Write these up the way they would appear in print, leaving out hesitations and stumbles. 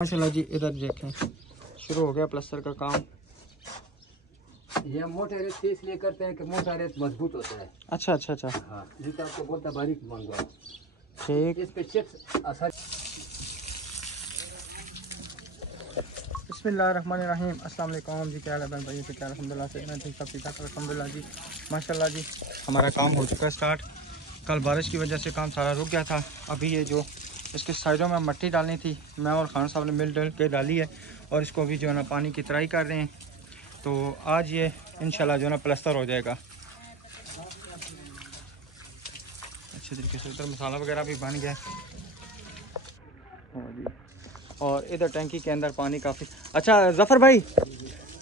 माशाल्लाह जी। इधर देखें शुरू हो गया प्लास्टर का काम। ये मोटे रेत इसलिए करते हैं कि मोटा रेत मजबूत होता है। अच्छा अच्छा अच्छा, हाँ, जितना आपको बोलता बारीक मांगो ठीक। इस पे चिप्स आसान। बिस्मिल्लाहिर्रहमानिर्रहीम। अस्सलाम वालेकुम जी। क्या हाल है बहन भाई? क्या अल्हम्दुलिल्लाह से मैं ठीक, सब ठीक ठाक अल्हम्दुलिल्लाह जी। माशाल्लाह जी हमारा काम हो चुका है स्टार्ट। कल बारिश की वजह से काम सारा रुक गया था। अभी ये जो इसके साइडों में मट्टी डालनी थी, मैं और खान साहब ने मिल डल के डाली है और इसको अभी जो है ना पानी की तराई कर रहे हैं। तो आज ये इंशाल्लाह जो है ना प्लास्टर हो जाएगा अच्छे तरीके से। उधर मसाला वगैरह भी बन गया जी। और इधर टैंकी के अंदर पानी काफ़ी। अच्छा जफ़र भाई,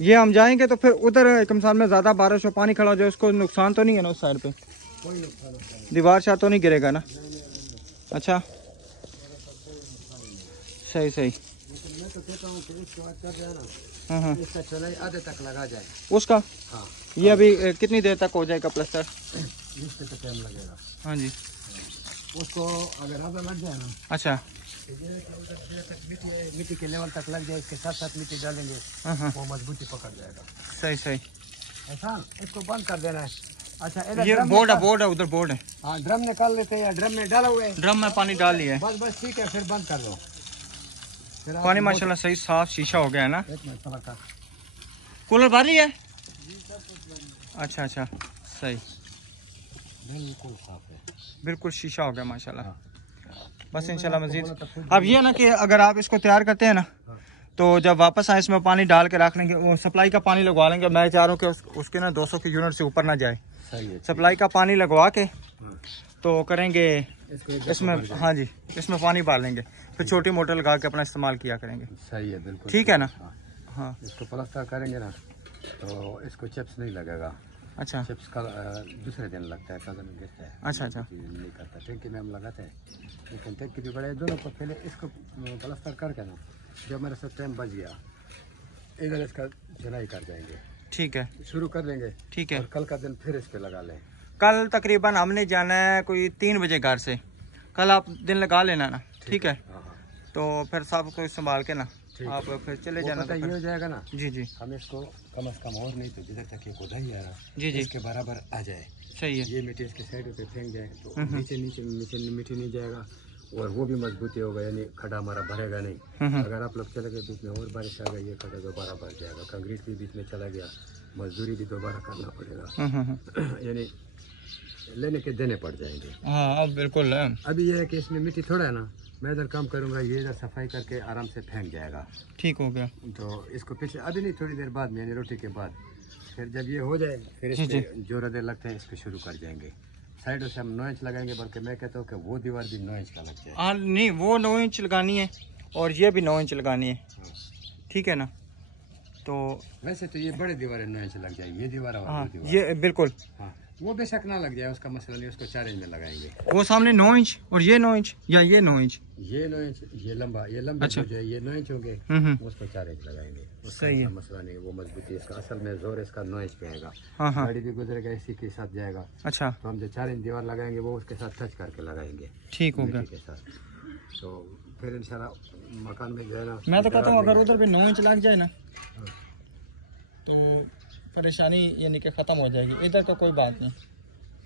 ये हम जाएंगे तो फिर उधर कमसान में ज़्यादा बारिश हो, पानी खड़ा हो जाए, उसको नुकसान तो नहीं है ना उस साइड पे? कोई नुकसान नहीं, दीवार शाह तो नहीं गिरेगा ना? अच्छा सही सही। मैं तो कहता हूँ कि इसके बाद कर रहे हैं हाँ ना, इसका चुनाई आधे तक लगा जाए उसका। हाँ, ये अभी कितनी देर तक हो जाएगा प्लास्टर? 20 तक टाइम लगेगा। हाँ जी। उसको अगर आधा लग जाए ना, अच्छा मिट्टी के लेवल तक लग जाए, इसके साथ साथ मिट्टी डालेंगे, हाँ वो मजबूती पकड़ जाएगा। सही सही। ऐसा इसको बंद कर देना है। अच्छा ये बोर्ड है उधर बोर्ड है। हाँ, ड्रम निकाल लेते हैं या ड्रम में डाला हुआ है? ड्रम में पानी डाल लिया है। बस बस ठीक है, फिर बंद कर दो। फिर पानी माशाल्लाह सही साफ शीशा हो गया है ना? एक मिनट थोड़ा सा कूलर भारी है? अच्छा अच्छा सही, बिल्कुल साफ है, बिल्कुल शीशा हो गया माशाल्लाह। हाँ। बस इंशाल्लाह मजीद। अब ये ना कि अगर आप इसको तैयार करते हैं ना, तो जब वापस आए इसमें पानी डाल के रख लेंगे, वो सप्लाई का पानी लगवा लेंगे। मैं चाह रहा हूँ कि उसके ना 200 की यूनिट से ऊपर ना जाए। सही है, सप्लाई का पानी लगवा के हाँ। तो करेंगे इसमें। इसको हाँ जी, इसमें पानी डाल लेंगे, फिर छोटी मोटर लगा के अपना इस्तेमाल किया करेंगे। सही है, बिल्कुल ठीक है ना? हाँ। हाँ इसको प्लास्टर करेंगे ना तो इसको चिप्स नहीं लगेगा। अच्छा चिप्स का दूसरे दिन लगता है, कदम गिरता है। अच्छा अच्छा नहीं करता, टैंकी में हम लगाते हैं, लेकिन टैंकी भी बड़े दोनों को पहले इसको प्लास्टर करके ना, जब मेरे साथ टाइम बच गया इधर इसका चुनाई कर जाएंगे। ठीक है, शुरू कर देंगे। ठीक है। और कल का दिन फिर इस पे लगा लें। कल तकरीबन हमने जाना है कोई 3 बजे घर से। कल आप दिन लगा लेना ना, ठीक है? हाँ हाँ, तो फिर सब को संभाल के ना आप फिर चले जाना। पता ये हो जाएगा ना जी जी हम इसको कम से कम और नहीं तो जिधर तक ये खुदाई आ रहा जी जी इसके बराबर आ जाए। सही है। ये मिट्टी इसके साइड पे फेंक जाए तो नीचे नीचे नीचे मिट्टी नहीं जाएगा और वो भी मजबूती होगा, यानी खड्डा हमारा भरेगा नहीं। अगर आप लोग चले गए बीच में और बारिश आ गई, ये खड्डा दोबारा भर जाएगा, कंक्रीट भी बीच में चला गया, मजदूरी भी दोबारा करना पड़ेगा, यानी लेने के देने पड़ जाएंगे। हाँ अब बिल्कुल है। अभी ये है कि इसमें मिट्टी थोड़ा है ना, मैं इधर काम करूंगा, ये इधर सफाई करके आराम से फेंक जाएगा। ठीक हो गया। तो इसको पीछे अभी नहीं, थोड़ी देर बाद में, यानी रोटी के बाद, फिर जब ये हो जाए फिर इसके जो रदे लगते हैं इसको शुरू कर जाएंगे। साइडों से हम 9 इंच लगाएंगे, बल्कि मैं कहता हूँ कि वो दीवार भी 9 इंच का लग जाए। हाँ नहीं, वो 9 इंच लगानी है और ये भी 9 इंच लगानी है। हाँ। ठीक है ना? तो वैसे तो ये बड़े दीवारें 9 इंच लग जाए, ये दीवार और हाँ वो दीवार। ये बिल्कुल। हाँ, वो बेशक ना लग जाए, उसका मसला नहीं, उसको 4 इंच में लगाएंगे। वो सामने 9 इंच और ये 9 इंच या ये 9 इंच? ये 9 इंच, ये लंबा, ये लंबे अच्छा। जो है ये 9 इंच होंगे, उसको 4 इंच लगाएंगे। सही है, मसला नहीं, वो मजबूती इसका असल में जोर इसका 9 इंच पे आएगा। हाँ हाँ गाड़ी भी गुजरेगा, इसी के साथ जाएगा। अच्छा तो हम जो 4 इंच दीवार लगाएंगे वो उसके साथ टच करके लगाएंगे। ठीक हो गया। के साथ तो फिर इंशाल्लाह मकान में जो है ना, मैं तो कहता हूँ अगर उधर भी 9 इंच लग जाए ना तो परेशानी यानी कि ख़त्म हो जाएगी। इधर का कोई बात नहीं,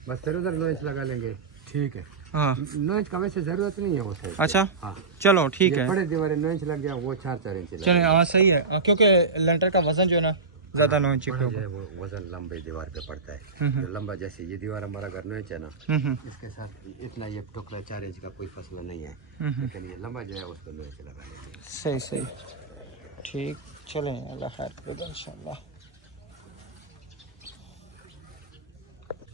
बस फिर उधर 9 इंच लगा लेंगे। ठीक है, हाँ 9 इंच का वैसे जरूरत नहीं है वो साइड। अच्छा हाँ चलो ठीक है। बड़े दीवारें 9 इंच लग गया, वो 4 इंच चलिए हाँ सही है। क्योंकि लेंटर का वजन जो है ना ज़्यादा 9 इंच के ऊपर, वो वजन लंबे दीवार पे पड़ता है। जो लंबा, जैसे ये दीवार हमारा अगर 9 इंच है ना, इसके साथ इतना ये टुकड़ा 4 इंच का कोई फसला नहीं है, लेकिन ये लंबा जो है उसको 9 इंच लगा लेंगे। सही सही ठीक। चलें अल्लाह खैर करेगा इंशाल्लाह।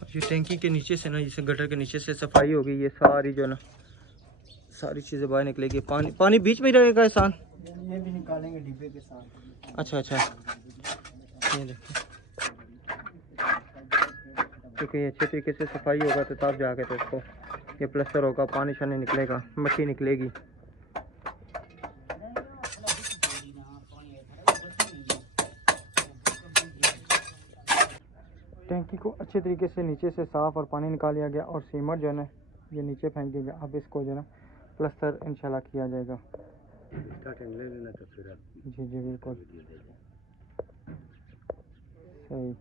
ये टैंकी के नीचे से ना, जैसे गटर के नीचे से सफाई होगी, ये सारी जो ना सारी चीज़ें बाहर निकलेगी। पानी पानी बीच में ही रहेगा एहसान? ये भी निकालेंगे डिब्बे के साथ। अच्छा अच्छा, ये देखिए, क्योंकि ये अच्छे तरीके से सफाई होगा तो तब जाके तो इसको ये प्लास्टर होगा, पानी शानी निकलेगा, मट्टी निकलेगी। टैंकी को अच्छे तरीके से नीचे से साफ़ और पानी निकाल लिया गया और सीमेंट जो है ना ये नीचे फेंक दिया गया। अब इसको जो है ना प्लास्टर इंशाल्लाह किया जाएगा। स्टार्टिंग ले लेना तो फिर आप जी जी बिल्कुल वीडियो दे दें। सही।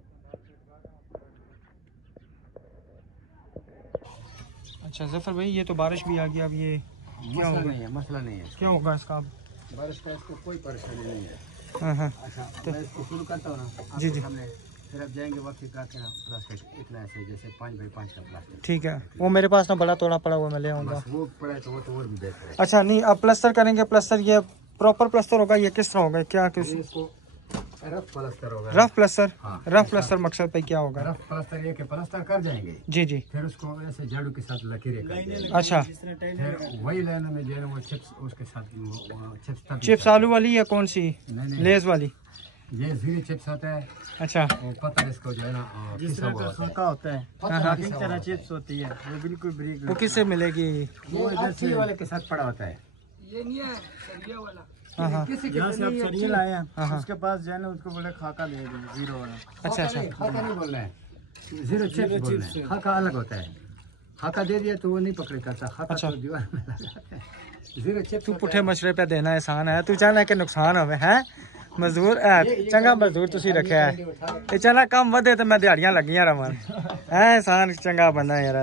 अच्छा जफर भाई ये तो बारिश भी आ गई, अब ये क्या मसला होगा? नहीं है, मसला नहीं है। क्या होगा इसका अब? बारिश का इसको कोई परेशानी नहीं है। हाँ। अच्छा मैं इसको शुरू करता हूँ ना जी जी सामने, फिर आप जाएंगे वक्त के ना प्लास्टिक इतना ऐसे जैसे 5x5 का प्लास्टिक। ठीक है, वो मेरे पास ना बड़ा थोड़ा पड़ा हुआ, मैं ले आऊँगा। बस वो पड़ा है तो वो तो और भी बेहतर है। अच्छा नहीं, अब प्लास्टर करेंगे, प्लास्टर ये प्रॉपर प्लास्टर होगा, ये किस तरह होगा, क्या किस? ये इसको रफ प्लास्टर होगा। Rough plaster? हाँ। रफ प्लास्टर मकसद पे क्या होगा? रफ प्लास्टर ये कि प्लास्टर कर जाएंगे, जी जी। फिर उसको ऐसे झाड़ू के साथ लकीरें कर देंगे। अच्छा, फिर वही लाइन में जो है वो चिप्स उसके साथ चिप्स चिप्स आलू वाली या कौन सी? नहीं लेस वाली? ये जीरी चिप्स होता है। अच्छा, वो पत्थर इसको जो है ना जिस तरह का सूखा होता है, हाँ, इस तरह चिप्स होती है, वो बिल्कुल ब्रीक। वो किससे मिलेगी? वो इधर से वाले के साथ पड़ा होता है। ये नहीं है सरिया वाला। हाँ हाँ। किसी के यहाँ से आप सरिया लाए हैं, हाँ, हाँ। उसके पास जाने उसको बोले खाका ले दो, जीरो वाला। अच्छा अच्छा। खाका नहीं बोल रहे हैं, जीरो चिप्स बोल रहे हैं। खाका अलग होता है, खाका दे दिया तो वो नहीं पकड़े करता, खाका अच्छा। तो दीवार में लग जाता है। जीरो चिप्स तू पुठे मशरे पे देना एहसान है, तू चाहना कि नुकसान होवे है? मजदूर चंगा मजदूर तुसी रखा है, ये चना कम वधे तो मैं दिहाड़ियां लगियां रवां है। एहसान चंगा बंदा यार।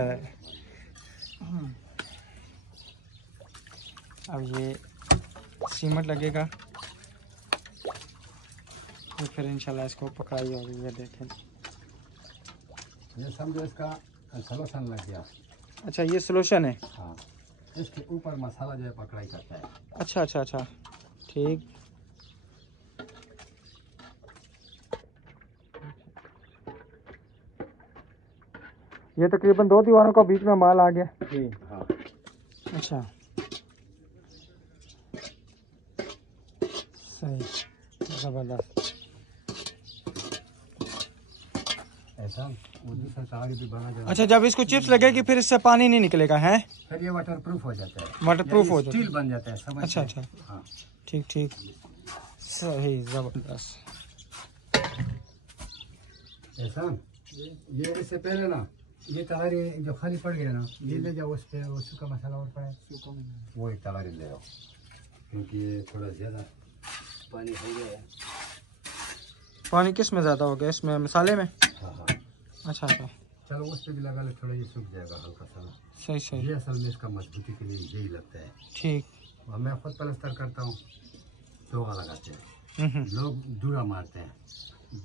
अब ये सीमेंट लगेगा तो फिर इंशाल्लाह इसको पकाई होगी। ये देखें, ये समझो इसका सलोशन लग गया। अच्छा ये सोल्यूशन है। हाँ, इसके ऊपर मसाला जो है पकड़ाई करता है। अच्छा अच्छा अच्छा, ठीक। ये तकरीबन 2 दीवारों का बीच में माल आ गया। हाँ, अच्छा सही, जबरदस्त। ऐसा वो दूसरा साड़ी भी बना जाए। अच्छा जब इसको चिप्स लगेगी फिर इससे पानी नहीं निकलेगा है? फिर ये वाटर प्रूफ हो जाता है। वाटरप्रूफ हो स्टील जाता बन जाता है, समझ? अच्छा अच्छा, हाँ, ठीक ठीक, सही, जबरदस्त। ऐसा ये इससे पहले ना ये तलारी जो खाली पड़ गया ना, ये ले जाओ उस पे, उसी का मसाला और पड़ा है, वो एक तलारी ले आओ, क्योंकि ये थोड़ा ज़्यादा पानी हो गया है। पानी किस में ज़्यादा हो गया, इसमें मसाले में? हाँ हाँ, अच्छा अच्छा, चलो उस पे भी लगा ले, थोड़ा ये सूख जाएगा हल्का सा। सही सही, ये असल में इसका मजबूती के लिए यही लगता है। ठीक। और मैं खुद प्लास्टर करता हूँ, दोगा लगाते हैं, लोग दूरा मारते हैं,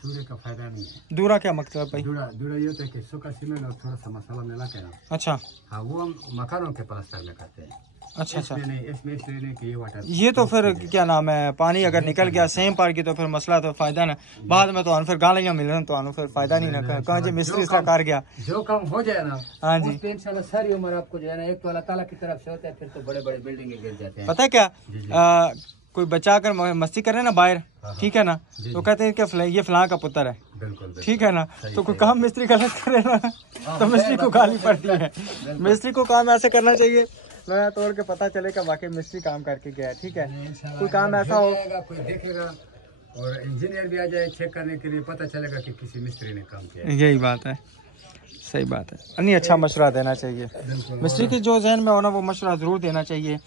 दूरे का फायदा नहीं है। दूरा क्या मतलब है भाई? दूरा ये होता है कि सूखा सीमेंट और थोड़ा सा मसाला मिला के ना, अच्छा हाँ, वो हम मकानों के प्लास्टर में करते हैं। अच्छा अच्छा, इसमें नहीं, इसमें इसलिए नहीं कि ये वाटर ये तो फिर क्या नाम है, पानी अगर निकल गया सेम पार की तो फिर मसला तो फायदा ना, बाद में तो फिर गालियां मिलन तो फिर फायदा नहीं ना, कहाँ जी मिस्त्री इसका कर गया। जो काम हो जाए ना, हाँ जी, उस पे इंशाल्लाह सारी उम्र आपको जो है ना, एक तो अल्लाह ताला की तरफ से होता है, फिर तो बड़े बड़े बिल्डिंगे गिर जाते हैं। पता है क्या, जी, जी। कोई बच्चा अगर मस्ती करे ना बाहर, ठीक है ना, जी, तो जी। कहते हैं कि ये फलां का पुत्र है, बिल्कुल बिल्कुल। ठीक है ना, सही, तो कोई सही। काम मिस्त्री गलत करे ना तो मिस्त्री को गाली पड़ती है। मिस्त्री को काम ऐसे करना चाहिए, लोया तोड़ के पता चले कि वाकई मिस्त्री काम करके गया है, ठीक है। कोई काम ऐसा हो, कोई देखेगा और इंजीनियर भी आ जाए चेक करने के लिए, पता चलेगा कि किसी मिस्त्री ने काम किया। यही बात है, सही बात है। नहीं, अच्छा मशवरा देना चाहिए मिस्त्री की, जो जहन में होना वो मशवरा जरूर देना चाहिए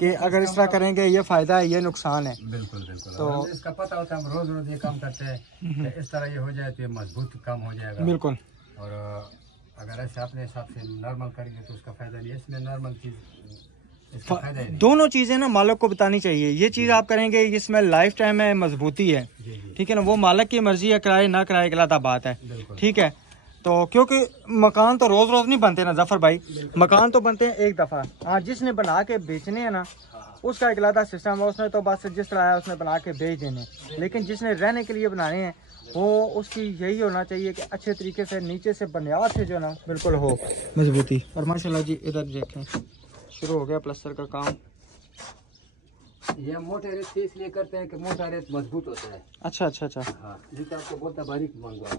कि अगर इस तरह करेंगे ये फायदा है, ये नुकसान है। बिल्कुल बिल्कुल, तो हमें इसका पता होता है, हम रोज रोज ये काम करते हैं कि इस तरह ये हो जाए तो ये मजबूत काम हो जाएगा। बिल्कुल, और अगर ऐसे अपने हिसाब से नॉर्मल करेंगे तो उसका फायदा नहीं है, इसमें नॉर्मल चीज इसका फायदा ही नहीं। दोनों चीजें ना मालिक को बतानी चाहिए, ये चीज आप करेंगे इसमें लाइफ टाइम में मजबूती है, जी जी, ठीक है ना। वो मालिक की मर्जी है, कराए ना कराए गलत बात है, बिल्कुल। ठीक है। तो क्योंकि मकान तो रोज रोज नहीं बनते ना जफर भाई, मकान तो बनते हैं एक दफा। हाँ, जिसने बना के बेचने हैं ना, उसका एक अलग सिस्टम है, उसने तो बस जिस तरह आया उसने बना के बेच देने। लेकिन जिसने रहने के लिए बनाने हैं, वो उसकी यही होना चाहिए कि अच्छे तरीके से नीचे से बुनियाद से जो ना बिल्कुल हो मजबूती। और माशाल्लाह जी इधर देखें शुरू हो गया प्लास्टर का काम। ये मोटे रेत से इसलिए करते हैं कि मोटा रेत मजबूत होता है। अच्छा अच्छा अच्छा, हाँ, जितना आपको बोलता बारीक मंगवा,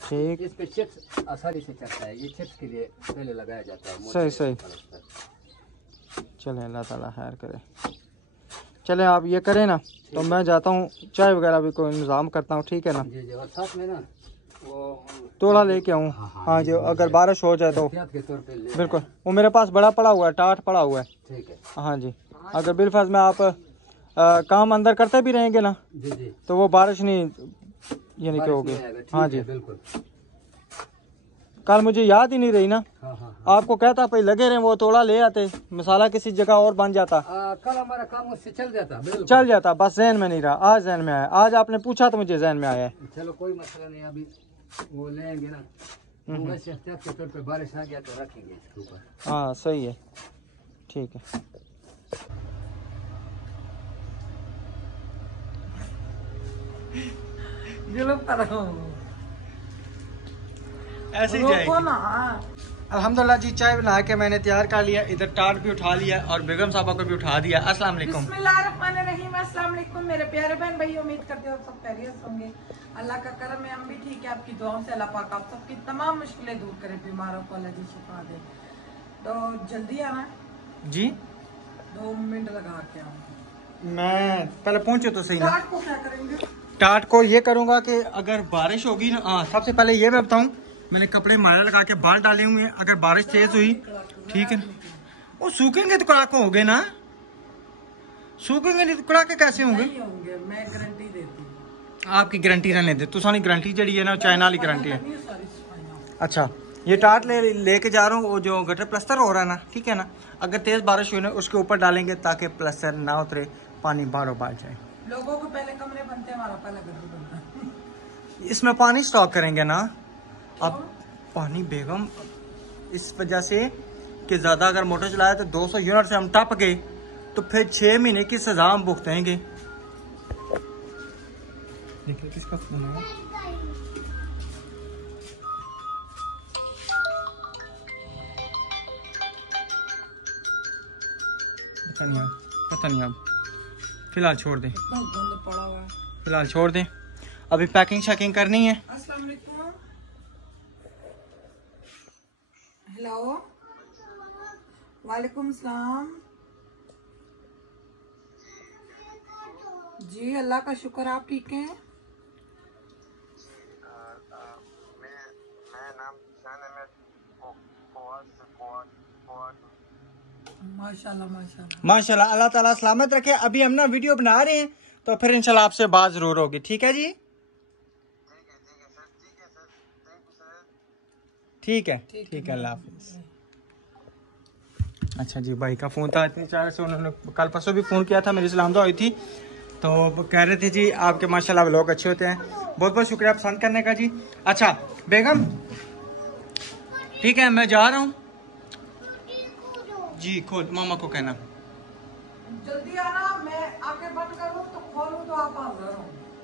ठीक, इस पे चिप्स आसानी से चढ़ता है, ये चिप्स के लिए पहले लगाया जाता है। सही सही, चले अल्लाह ताला खैर करे। चले आप ये करें ना, तो मैं जाता हूँ चाय वगैरह भी कोई इंतजाम करता हूँ, ठीक है ना। जी जी, और साथ में ना वो तोड़ा लेके आऊँ, हाँ जो अगर बारिश हो जाए तो एहतियात के तौर पे ले। बिल्कुल। वो मेरे पास बड़ा पड़ा हुआ है, टाट पड़ा हुआ है, ठीक है, हाँ जी। अगर बिलफर्ज में आप काम अंदर करते भी रहेंगे ना, जी जी, तो वो बारिश नहीं यानी कि होगी। हाँ जी, बिल्कुल। कल मुझे याद ही नहीं रही ना, हाँ हाँ, आपको कहता भाई लगे रहे, वो थोड़ा ले आते, मसाला किसी जगह और बन जाता, कल हमारा काम उससे चल जाता, बिल्कुल चल जाता, बस जहन में नहीं रहा, आज जहन में आया। आज आपने पूछा तो मुझे जहन में आया है। चलो कोई मसला नहीं, अभी वो लेंगे ना, वैसे एहतियात के तौर पे बारिश आ गया तो रखेंगे इसके ऊपर। हाँ सही है, ठीक है। ऐसे ही जाएगी। अल्हम्दुलिल्लाह जी, चाय बना के मैंने तैयार कर लिया, इधर टाट भी उठा लिया और बेगम साहबा को भी उठा दिया। अस्सलाम वालेकुम। बिस्मिल्लाहिर्रहमानिर्रहीम। अस्सलाम वालेकुम मेरे प्यारे बहन भाई, उम्मीद करते हो सब खैरियत होंगे। अल्लाह का करम है, हम भी ठीक है। आपकी दुआओं से अल्लाह पाक आप सबकी तमाम मुश्किलें दूर करे, बीमारों को अल्लाह जी शिफा दे। तो जल्दी आना जी, 2 मिनट लगा के आऊँ। मैं पहले पहुंचे तो सही ना। टाट को क्या करेंगे? टाट को ये करूंगा कि अगर बारिश होगी ना, हाँ सबसे पहले ये मैं बताऊं, मैंने कपड़े माला लगा के बाल डाले हुए हैं। अगर बारिश तेज हुई, ठीक है ना, वो सूखेंगे तो कड़ाके होंगे ना, सूखेंगे नहीं तो कड़ाके कैसे होंगे? नहीं होंगे, मैं गारंटी देती हूँ। आपकी गारंटी रहने दे, तो सारी गारंटी जड़ी है ना, चाइना वाली गारंटी है। सारी सफाइयाँ। अच्छा, ये टाट लेके जा रहा हूँ, वो जो गटर प्लस्तर हो रहा है ना, ठीक है ना, अगर तेज बारिश हुई ना उसके ऊपर डालेंगे ताकि प्लस्तर ना उतरे, पानी बाहरों बाहर जाए। लोगों को पहले कमरे बनते हैं, हमारा पहले घर बनता है। इसमें पानी स्टॉक करेंगे ना अब, पानी बेगम इस वजह से कि ज़्यादा अगर मोटर चलाया तो 200 यूनिट से हम टप गए तो फिर 6 महीने की सजा हम भुगतेंगे। देखिए किसका फोन है, पता नहीं अब फिलहाल छोड़ दें, पड़ा हुआ है। फिलहाल छोड़ दें, अभी पैकिंग शैकिंग करनी है। अस्सलाम वालेकुम। हेलो, वालेकुम सलाम जी, अल्लाह का शुक्र, आप ठीक हैं? माशाल्लाह माशाल्लाह माशाल्लाह, अल्लाह ताला सलामत रखे। अभी हम ना वीडियो बना रहे हैं तो फिर इंशाल्लाह आपसे बात जरूर होगी, ठीक है जी? ठीक है, ठीक है, अल्लाह हाफिज। अच्छा जी, भाई का फ़ोन था, इतनी चार से उन्होंने कल परसों भी फ़ोन किया था, मेरी सलामत हुई थी, तो कह रहे थे जी आपके माशाल्लाह व्लॉग अच्छे होते हैं। बहुत बहुत शुक्रिया पसंद करने का जी। अच्छा बेगम, ठीक है मैं जा रहा हूँ जी, खोल मामा को कहना जल्दी आना, मैं आंखें बंद करूं तो खोलूं तो आप हाजिर हो।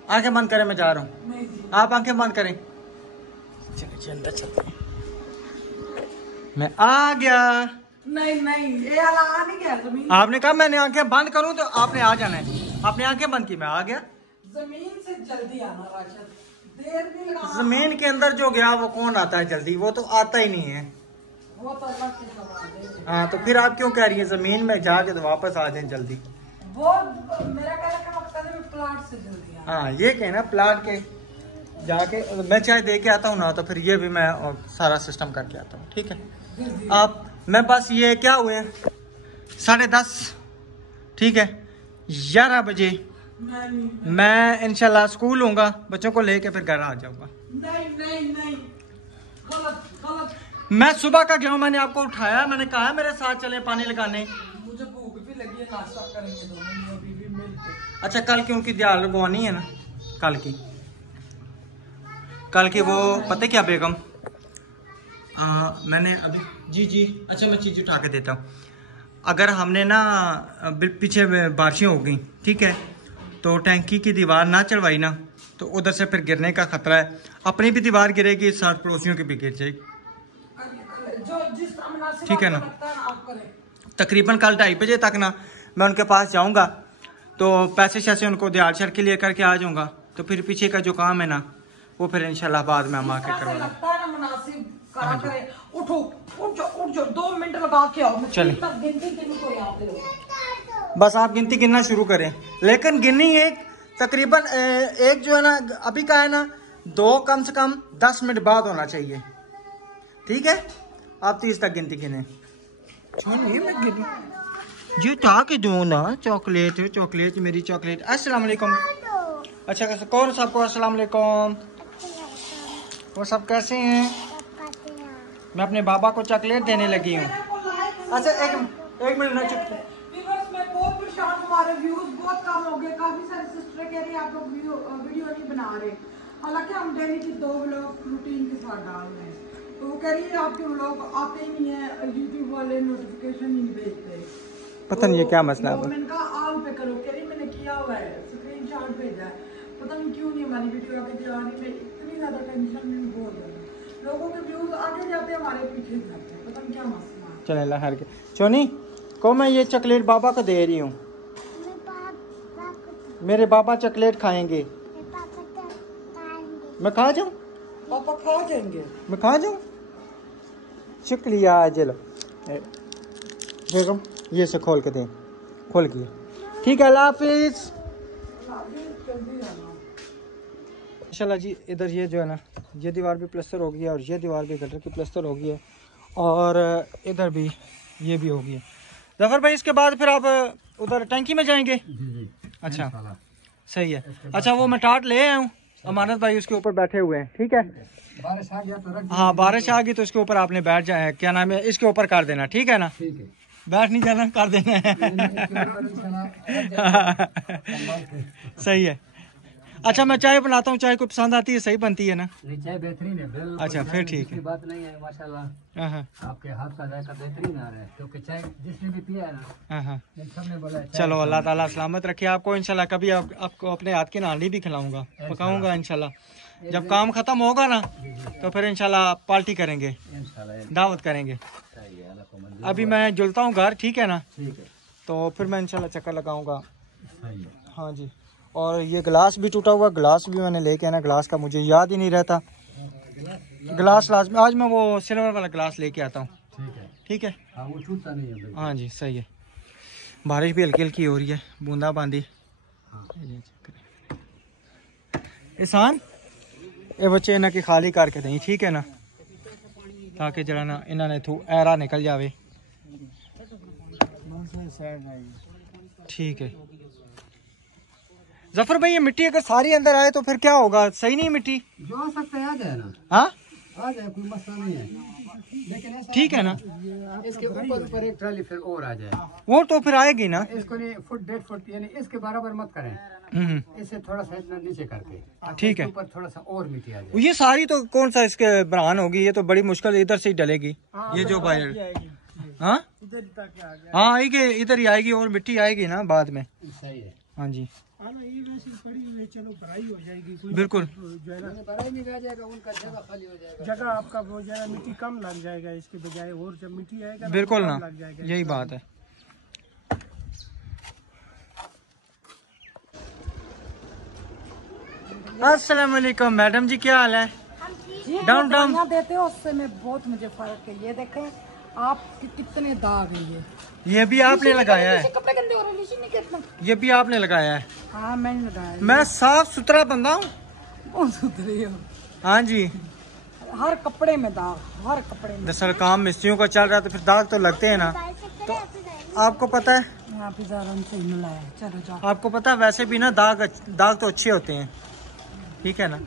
आंखें बंद करें, मैं जा रहा हूँ, नहीं जी, आप आंखें बंद करें। चलिए अंदर चलते हैं, मैं आ गया। नहीं नहीं, ये वाला आ नहीं गया। जमीन आपने कहा मैंने आंखें बंद करूं तो आपने आ जाना है, आपने आंखें बंद की, मैं आ गया। जमीन से जल्दी आना राशिद, देर नहीं लगाना। जमीन के अंदर जो गया वो कौन आता है जल्दी, वो तो आता ही नहीं है। वो तो अल्लाह की सवाल है। हाँ तो फिर आप क्यों कह रही है जमीन में जाके तो वापस आ जाए जल्दी? वो मेरा कहने का मकसद है प्लाट से जल्दी आना। हाँ ये कहना प्लाट के जाके मैं चाय दे के आता हूँ ना, तो फिर ये भी मैं सारा सिस्टम करके आता हूँ, ठीक है। आप मैं बस ये क्या हुए हैं 10:30, ठीक है, 11 बजे नहीं मैं इंशाल्लाह स्कूल होऊंगा, बच्चों को लेके फिर घर आ जाऊंगा। नहीं नहीं नहीं, गलत गलत। मैं सुबह का गया हूँ, मैंने आपको उठाया, मैंने कहा मेरे साथ चले पानी लगाने। मुझे भूख भी लगी है, नाश्ता करेंगे दोनों अभी भी मिलके। अच्छा कल की उनकी दिहाड़ लगवानी है ना, कल की वो पता क्या बेगम, मैंने अभी जी अच्छा मैं चीज़ उठा के देता हूँ। अगर हमने ना पीछे बारिशें हो गई, ठीक है, तो टैंकी की दीवार ना चढ़वाई ना तो उधर से फिर गिरने का खतरा है, अपनी भी दीवार गिरेगी, साथ पड़ोसियों की भी गिर जाएगी, जो जिस तरह मुनासिब ठीक है ना। आपको लगता है आप करें। तकरीबन कल 2:30 बजे तक ना मैं उनके पास जाऊंगा, तो पैसे शैसे उनको दिहाड़ शर के लिए करके आ जाऊंगा, तो फिर पीछे का जो काम है ना वो फिर इंशाल्लाह बाद में हम आके जिस तरह से करवा लगता है ना मुनासिब करा करें। उठो, उठ जाओ 2 मिनट लगा के आओ। मैं चलें। 3 तक गिनती गिन को याद है। बस आप गिनती गिनना शुरू करें, लेकिन गिननी एक तकरीबन एक जो है ना अभी का है ना 2 कम से कम 10 मिनट बाद होना चाहिए, ठीक है। आप 30 तक गिनती गिने, छोड़िए मैं गिनूं। जी उठा के दो ना, चॉकलेट चॉकलेट मेरी चॉकलेट। अस्सलाम वालेकुम। अच्छा कौन सबको अस्सलाम वालेकुम। वो सब कैसे हैं? मैं अपने बाबा को चॉकलेट देने लगी हूँ। अच्छा एक मिनट ना चुप। व्यूअर्स मैं बहुत परेशान, हमारे व्यूज बहुत कम हो गए। काफी सारी सिस्टर कह रही है आप लोग वीडियो नहीं बना रहे, हालांकि हम डेली की 2 व्लॉग रूटीन के साथ डाल रहे हैं। तो वो कह रही है आपके व्लॉग आते ही नहीं है, यूट्यूब वाले नोटिफिकेशन ही नहीं भेजते। पता नहीं ये क्या मसला है। मैंने कहा ऑन पे करो, कह रही मैंने किया हुआ है, स्क्रीनशॉट भेजा है, पता नहीं क्यों नहीं हमारी वीडियो आगे जा रही है। इतनी ज्यादा टेंशन में बहुत ज्यादा, लोगों के व्यूज आगे जाते हैं हमारे पीछे जाते हैं, पता नहीं क्या मसला है। चले अल्लाह हर के। चोनी को मैं ये चॉकलेट बाबा को दे रही हूँ। मेरे बाबा चॉकलेट खाएंगे। मैं खा जाऊँ? पापा खा जाएंगे। मैं खा जाऊँ? शुक्रिया। चलो बेगम ये से खोल के दें, खोल के। ठीक है, अल्लाह हाफिज। इंशाल्लाह जी। इधर ये जो है ना, ये दीवार भी प्लस्तर हो गई है और ये दीवार भी गटर की प्लस्तर हो गई है और इधर भी ये भी हो गई है। जफर भाई इसके बाद फिर आप उधर टंकी में जाएंगे? अच्छा सही है। अच्छा वो मैं टाट ले आया हूँ, अमानत भाई उसके ऊपर बैठे हुए हैं। ठीक है, बारिश आ गया तो रख। हाँ बारिश आ गई तो इसके ऊपर आपने बैठ जाए, क्या नाम है, इसके ऊपर कर देना। ठीक है ना? ठीक है, बैठ नहीं जाना, कर देना है। सही है। अच्छा मैं चाय बनाता हूँ, चाय को पसंद आती है? सही बनती है ना? नहीं चाय बेहतरीन है, बिल्कुल। अच्छा फिर ठीक है, बात नहीं है माशाल्लाह। हाँ आपके हाथ का जायका बेहतरीन आ रहा है, क्योंकि चाय जिसने भी पिया है ना, हाँ। सबने बोला है चलो अल्लाह ताला सलामत रखे आपको। इंशाल्लाह कभी आपको अपने हाथ की नानी भी खिलाऊंगा, पकाऊंगा इंशाल्लाह। जब काम खत्म होगा ना तो फिर इंशाल्लाह पार्टी करेंगे, दावत करेंगे। अभी मैं जुलता हूँ घर, ठीक है ना? ठीक है, तो फिर मैं इंशाल्लाह चक्कर लगाऊंगा। हाँ जी। और ये गिलास भी टूटा हुआ, गिलास भी मैंने लेके आना, गिलास का मुझे याद ही नहीं रहता। गिलास लाजमी, आज मैं वो सिल्वर वाला गिलास लेके आता हूँ। ठीक है, हाँ वो टूटता नहीं है। हाँ जी सही है। बारिश भी हल्की हल्की हो रही है, बूंदा बांदी। एहसान ये बच्चे इन्हें की खाली करके दें, ठीक है ना, ताकि जरा ना इन्होंने थू ऐरा निकल जावे। ठीक है जफर भाई, ये मिट्टी अगर सारी अंदर आए तो फिर क्या होगा? सही नहीं मिट्टी? जो आ सकता है आ जाए ना। हाँ आ जाए, कोई मसला नहीं है, लेकिन ठीक है ना? इसके ऊपर एक ट्राली फिर और आ जाए, वो तो फिर आएगी ना। इसको नहीं फुट 1.5 फुट यानी इसके बराबर मत करें, इससे थोड़ा सा इतना नीचे करके। ठीक है, ऊपर थोड़ा सा और मिट्टी आ जाए। ये सारी तो कौन सा इसके बरान होगी, ये तो बड़ी मुश्किल इधर से ही डलेगी। ये जो बाहर हाँ हाँ आएगी, इधर ही आएगी और मिट्टी आएगी ना बाद में। सही है, हाँ जी चलो भराई हो जाएगी, बिल्कुल। जगह आपका हो जाएगा, मिट्टी कम लग जाएगा इसके बजाय, और जब मिट्टी आएगा बिल्कुल ना, लग जाएगा। यही बात है। अस्सलाम वालेकुम मैडम जी, क्या हाल है? डाउन डाउन देते हो उससे मैं बहुत मुझे फर्क है। ये देखें आपके कितने दाग है। ये भी आपने लगाया है? कपड़े गंदे हो रहे हैं कितना। ये भी आपने लगाया है? हाँ मैंने लगाया। मैं साफ सुथरा बंदा हूँ। बहुत सुथरे हो। हाँ जी, हर कपड़े में दाग, हर कपड़े में। दरअसल काम मिस्त्रियों का चल रहा है तो फिर दाग तो लगते हैं ना। तो आपको पता है, चलो जाओ। आपको पता है वैसे भी ना दाग तो अच्छे होते हैं, ठीक है ना?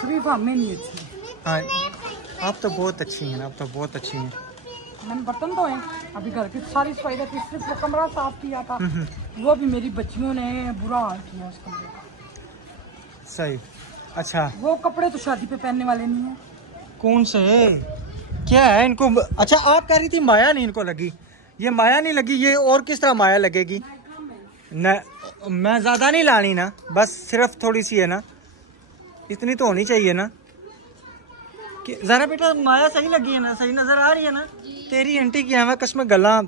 सिर्फ हमें नहीं अच्छी। हाँ आप तो बहुत अच्छी हैं, आप तो बहुत अच्छी हैं। मैंने बर्तन धोए, अभी घर की सारी सफाई की, सिर्फ वो कमरा साफ किया था, वो भी मेरी बच्चियों ने बुरा हाल किया उस कमरे का। सही। अच्छा वो कपड़े तो शादी पे पहनने वाले नहीं है। कौन से क्या है इनको? अच्छा आप कह रही थी माया नहीं इनको लगी, ये माया नहीं लगी, ये और किस तरह माया लगेगी? न मैं ज्यादा नहीं लानी ना, बस सिर्फ थोड़ी सी है ना, इतनी तो होनी चाहिए ना। कि जरा बेटा माया सही लगी है ना, सही नजर आ रही है ना? तेरी आंटी की हमें कसम गल्ला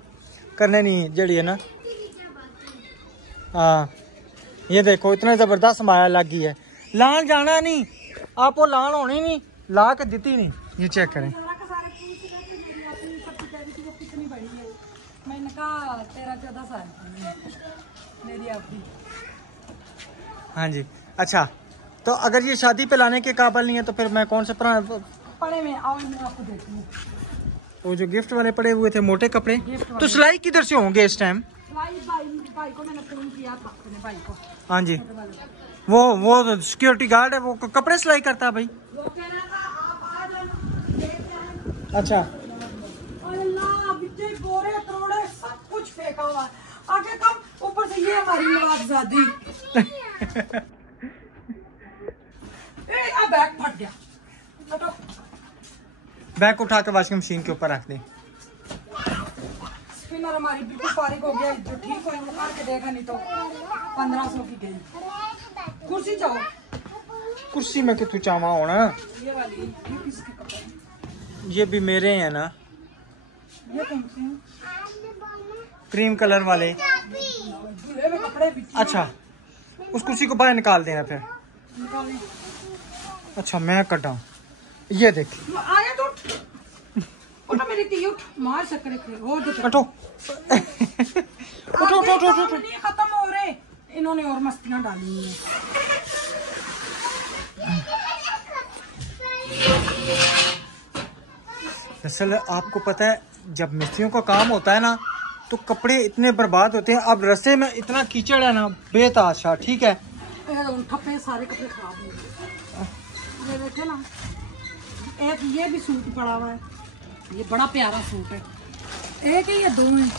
करने नहीं जड़ी है ना। हाँ ये देखो इतना जबरदस्त माया लग गई है। लान जाना नहीं, आप वो लान होनी नहीं, ला के दी नहीं। ये चेक करें। मैंने कहा 13-14 साल मेरी आपकी। हाँ जी। अच्छा तो अगर ये शादी पे लाने के काबिल नहीं है तो फिर मैं कौन से पढ़े में आओ, मैं आपको देती हूँ। वो जो गिफ्ट वाले पड़े हुए थे मोटे कपड़े, तो सिलाई किधर से होंगे इस टाइम? भाई को मैंने फोन किया था अपने भाई को। हाँ जी, वो सिक्योरिटी गार्ड है, वो कपड़े सिलाई करता है भाई। वो कह रहा था आप आ जाना। अच्छा, अल्लाह बिच्चे गोरे तोड़े सब कुछ फेंका हुआ है। आगे कम ऊपर से ये हमारी नवाबजादी। बैग फट गया। बैग उठा के वॉशिंग मशीन के ऊपर रख दे। स्पिनर हमारी बिल्कुल फारिग हो गया, जो ठीक हो वो करके देगा, नहीं तो 1500 की गई। कुर्सी जाओ, कुर्सी में कितु चावा होना। ये वाली ये किसके कपड़े? ये भी मेरे हैं ना, ये कौन से हैं? क्रीम कलर वाले। दूल्हे में कपड़े भी अच्छा, उस कुर्सी को बाहर निकाल देना फिर। निकाले। अच्छा मैं कटा, ये देख। आया तो उठ मेरी ती, उठ मार सकरे थे और दे उठो उठो उठो उठो उठो। नहीं खत्म हो रहे, इन्होंने और मस्तियां डाली हैं। दरअसल आपको पता है, जब मिस्त्रियों का काम होता है ना तो कपड़े इतने बर्बाद होते हैं। अब रस्ते में इतना कीचड़ है ना बेताशा, ठीक है। ठप्पे सारे कपड़े खराब हो गए। ये देखे ना, एक ये भी सूट पड़ा हुआ है, ये बड़ा प्यारा सूट है। एक ही ये दो हैं।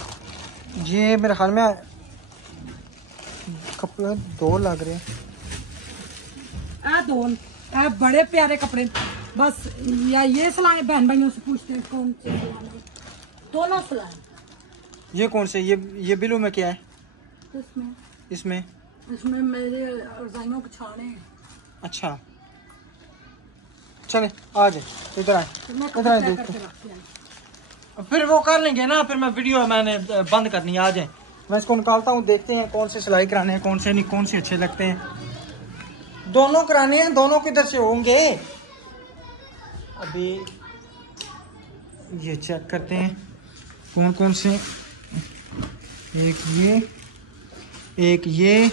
ये मेरे ख्याल में कपड़े 2 लग रहे हैं। दो बड़े प्यारे कपड़े। बस या ये सिलाए, बहन भाइयों से पूछते हैं कौन से सिलाने। दोनों सिलाए। ये कौन से? ये बिलू में क्या है? इसमें इसमें मेरे रजाइयों के छाने हैं। अच्छा चले आ जाए, इधर आए, इधर आए देखते। फिर वो कर लेंगे ना, फिर मैं वीडियो मैंने बंद करनी है। आ जाए, मैं इसको निकालता हूँ, देखते हैं कौन से सिलाई कराने हैं, कौन से नहीं, कौन से अच्छे लगते हैं। दोनों कराने हैं, दोनों किधर से होंगे अभी ये चेक करते हैं कौन कौन से। एक ये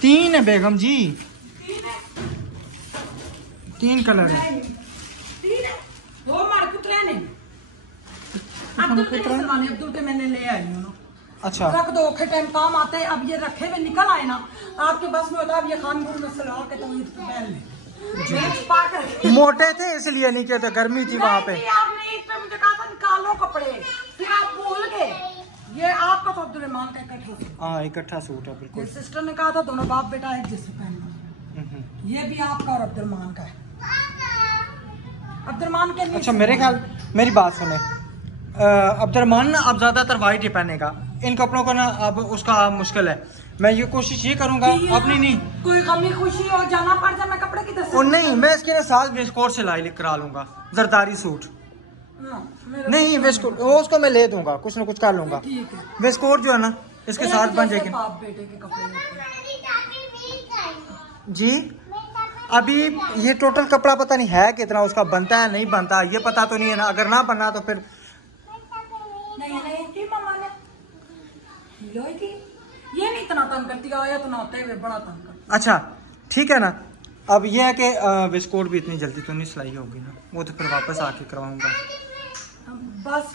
3 है बेगम जी, 3 कलर है। दो मार्केट लेने अब्दुल के मैंने ले आई हूँ। अच्छा रख दो, ओखे टाइम काम आते हैं। अब ये रखे हुए निकल आए ना, आपके बस में होता है। अब ये खानपुर में सलवार के तो पहन ले। मोटे थे इसलिए नहीं कहते, गर्मी थी वहाँ पे। आपने एक पे मुझे कहा था निकालो कपड़े, फिर आप भूल गए। ये आपका तो अब्दुलरहमान का इकट्ठा सूट। हाँ इकट्ठा सूट है बिल्कुल। सिस्टर ने कहा था दोनों बाप बेटा एक जैसे पहनना। ये भी आपका और अब्दुलरहमान का है। अब्दुलरहमान के अच्छा मेरे ख्याल, मेरी बात सुने, अब्दुलरहमान ना अब ज्यादातर वाइट ही पहनेगा। इन कपड़ों को ना अब उसका मुश्किल है। मैं ये कोशिश ये करूंगा अपनी नहीं, कोई कमी खुशी हो जाना पड़ जाए, मैं कपड़े किधर से? नहीं मैं इसके ना साथ वेस्टकोट सिलाई करा लूंगा, जरदारी सूट। नहीं वेस्टकोट वो उसको मैं ले दूंगा, कुछ ना कुछ कर लूंगा। वेस्टकोट जो है ना इसके साथ बन जाएगी। बाप बेटे के कपड़े जी अभी ये टोटल कपड़ा पता नहीं है कितना उसका बनता है नहीं बनता, ये पता तो नहीं है ना। अगर ना बना तो फिर नहीं मम्मा ने ये नहीं इतना तंग करती, आया तो ना होते हुए बड़ा तंग करती। अच्छा ठीक है ना। अब ये है कि वेस्टकोट भी इतनी जल्दी तो नहीं सिलाई होगी ना, वो तो फिर वापस आके करवाऊंगा। बस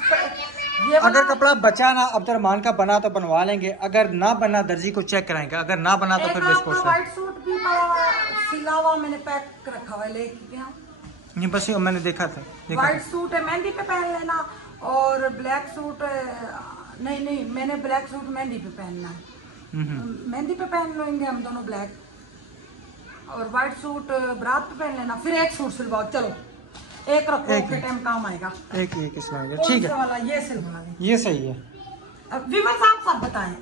ये अगर कपड़ा बचा ना अब्दुलरहमान का बना तो बनवा लेंगे, अगर ना बना दर्जी को चेक कराएंगे, अगर ना बना तो फिर वेस्टकोट से। व्हाइट सूट भी सिला हुआ मैंने पैक रखा हुआ है, लेके गया। ये बस ये मैंने देखा था। व्हाइट सूट है, मेहंदी पे पहन लेना। और ब्लैक सूट नहीं मैंने ब्लैक सूट मेहंदी पे पहनना है। मेहंदी पे पहन लेंगे हम दोनों ब्लैक, और व्हाइट सूट बारात पे पहन लेना। फिर एक सूट सिलवाओ, चलो एक रखो, एक टाइम काम आएगा। एक सिलवाएंगे, ठीक है वाला ये सिलवा लें, ये सही है। अब विमल साहब सब बताएं,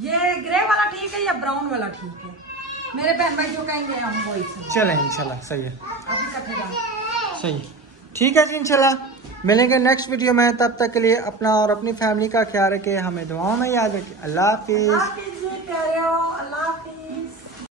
ये ग्रे वाला ठीक है या ब्राउन वाला ठीक है? मेरे बहन भाई जो कहेंगे हम वही चले इंशाल्लाह सही है, अभी कटेगा सही ठीक है जी। इंशाल्लाह मिलेंगे नेक्स्ट वीडियो में, तब तक के लिए अपना और अपनी फैमिली का ख्याल रखें, हमें दुआओं में याद रखें। अल्लाह हाफिज।